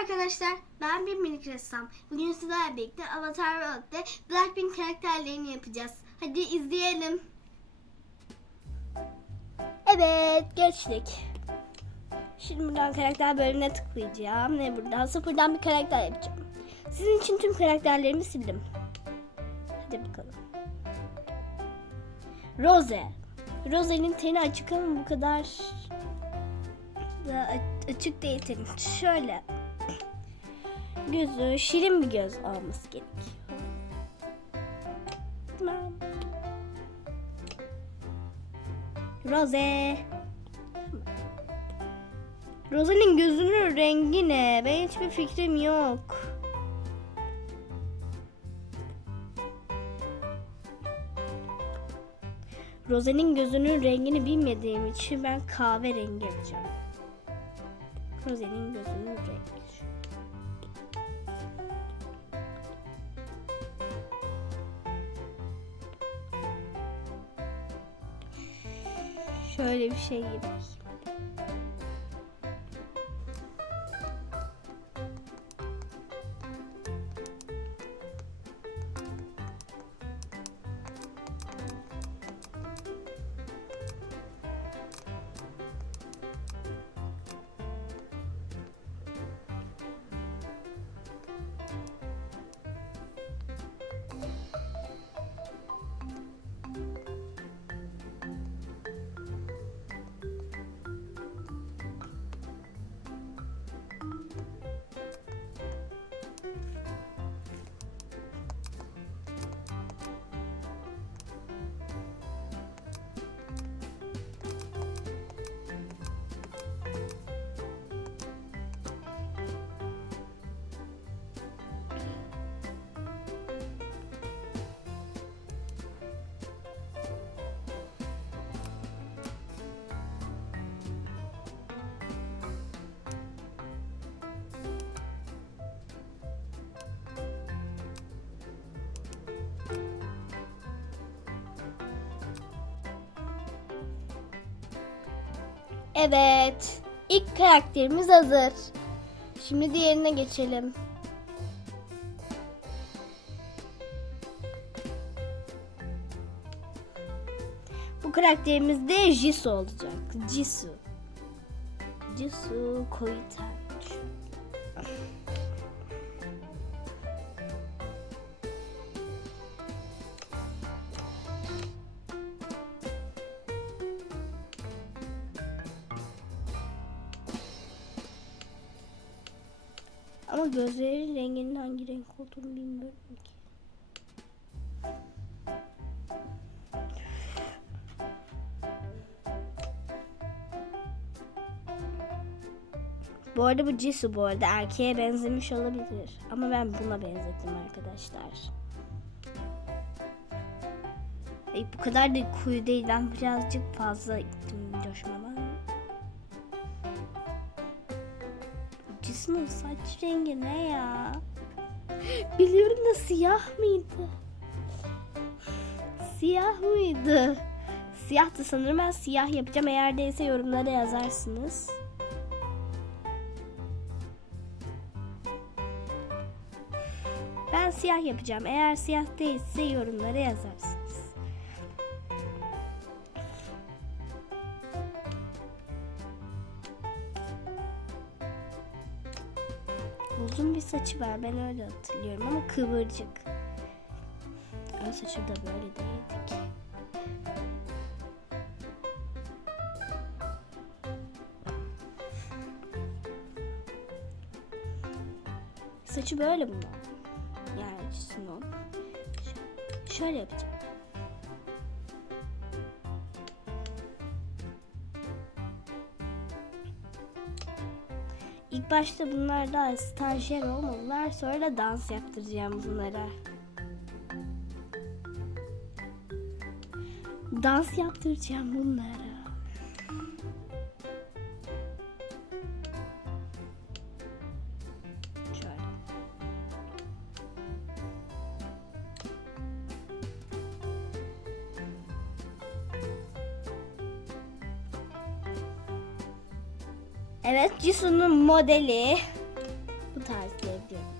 arkadaşlar, ben bir minik ressam. Bugün sizlerle birlikte Avatar World'de Blackpink karakterlerini yapacağız. Hadi izleyelim. Evet, geçtik. Şimdi buradan karakter bölümüne tıklayacağım ve buradan sıfırdan bir karakter yapacağım. Sizin için tüm karakterlerimi sildim. Hadi bakalım. Rose. Rose'nin teni açık ama bu kadar da açık değil teni. Şöyle. Gözü şirin bir göz olması gerekiyor. Tamam. Rose. Rose'nin gözünün rengi ne? Ben hiçbir fikrim yok. Rose'nin gözünün rengini bilmediğim için ben kahverengi yapacağım. Rose'nin gözünün rengi. Şu. Şöyle bir şey gibi. Evet. ilk karakterimiz hazır. Şimdi diğerine geçelim. Bu karakterimiz de Jisoo olacak. Jisoo. Jisoo Koitanç. Ama gözlerin renginin hangi renk olduğunu bilmiyorum ki. Bu arada bu Jisoo bu arada erkeğe benzemiş olabilir. Ama ben buna benzettim arkadaşlar. Ay, bu kadar da kuyu değil. Ben birazcık fazla gittim coşmama. Jisoo'nun saç rengi ne ya? Biliyorum da siyah mıydı? Siyah mıydı? Siyahtı sanırım ben siyah yapacağım. Eğer değilse yorumlara yazarsınız. Ben siyah yapacağım. Eğer siyah değilse yorumlara yazarsınız. Uzun bir saçı var. Ben öyle hatırlıyorum ama kıvırcık. Ön saçı da böyle değildi ki. Saçı böyle mi? Yani Sinon. Ş- Şöyle yapacağım. Başta bunlar daha stajyer olmadılar. Sonra da dans yaptıracağım bunlara. Dans yaptıracağım bunlara. Evet Jisoo'nun modeli. tarz diyebilirim.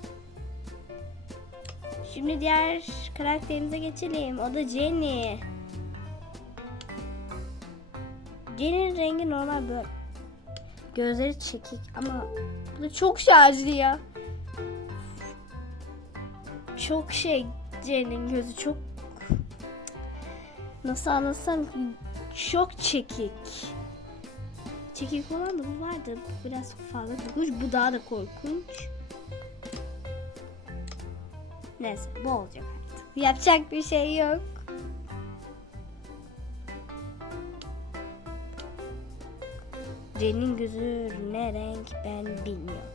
Şimdi diğer karakterimize geçelim. O da Jenny. Jenny'nin rengi normal böyle. Gözleri çekik ama bu da çok şarjlı ya. Çok şey Jenny'nin gözü çok nasıl anlatsam çok çekik. Çekik olan da bu vardı. Bu biraz fazla korkunç. Bu daha da korkunç. Neyse bu olacak artık. Yapacak bir şey yok. Jen'in gözü ne renk ben bilmiyorum.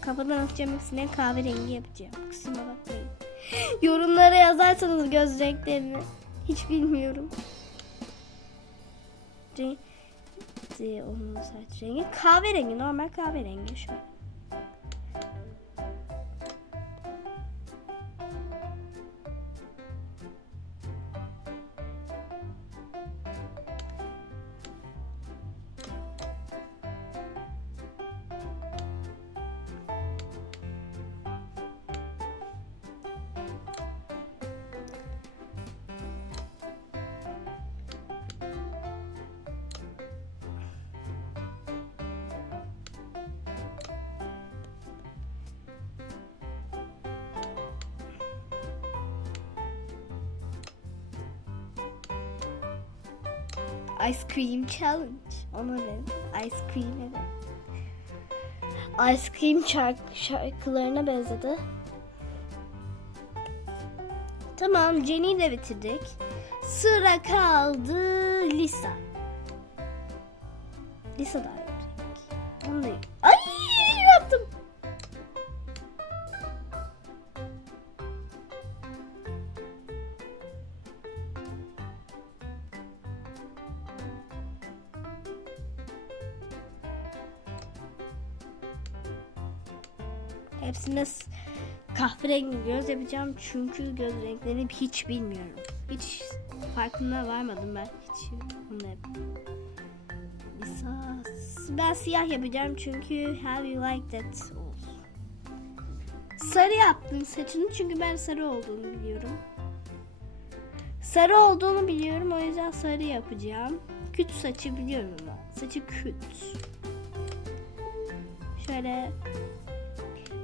Kafadan atacağım hepsine kahverengi yapacağım. Kusura bakmayın. Yorumlara yazarsanız göz renklerini. Hiç bilmiyorum. Renk, onun saç rengi kahverengi normal kahverengi şu. Ice Cream Challenge. Ona ne? Ice Cream ne? Ice Cream şark- şarkılarına benzedi. Tamam Jenny'i de bitirdik. Sıra kaldı Lisa. Lisa da yapacak. Onu da Hepsine kahverengi göz yapacağım çünkü göz renklerini hiç bilmiyorum. Hiç farkına varmadım ben. Hiç Lisa- Ben siyah yapacağım çünkü how you like that. Sarı yaptın saçını çünkü ben sarı olduğunu biliyorum. Sarı olduğunu biliyorum o yüzden sarı yapacağım. Küt saçı biliyorum ama. Saçı küt. Şöyle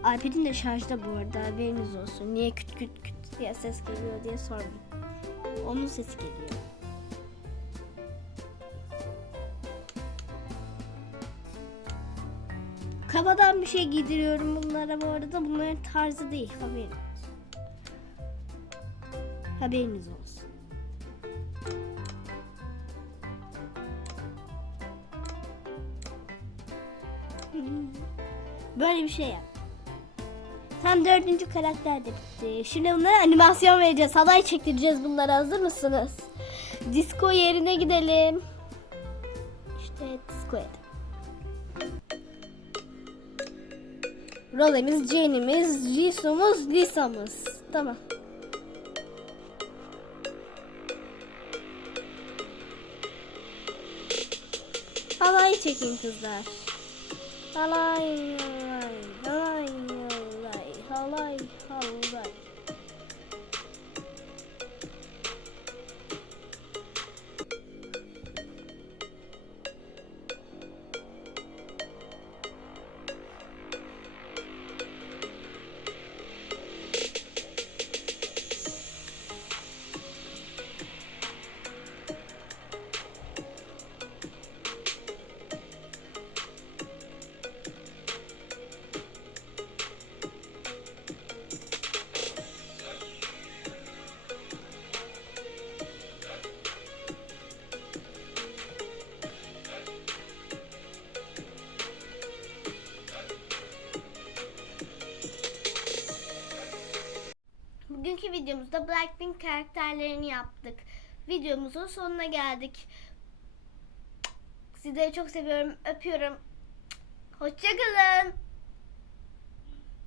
iPad'im de şarjda bu arada haberiniz olsun. Niye küt küt küt diye ses geliyor diye sormayın. Onun sesi geliyor. Kafadan bir şey giydiriyorum bunlara bu arada. Bunların tarzı değil haberiniz olsun. Haberiniz olsun. Böyle bir şey yap. Tam dördüncü karakter de bitti. Şimdi bunlara animasyon vereceğiz. Halay çektireceğiz bunlara. Hazır mısınız? Disco yerine gidelim. İşte disco yeri. Rolemiz, Jenny'miz, Jisoo'muz, Lisa'mız. Tamam. Halay çekin kızlar. Halay, halay, halay, halay, videomuzda Blackpink karakterlerini yaptık. Videomuzun sonuna geldik. Sizleri çok seviyorum. Öpüyorum. Hoşçakalın.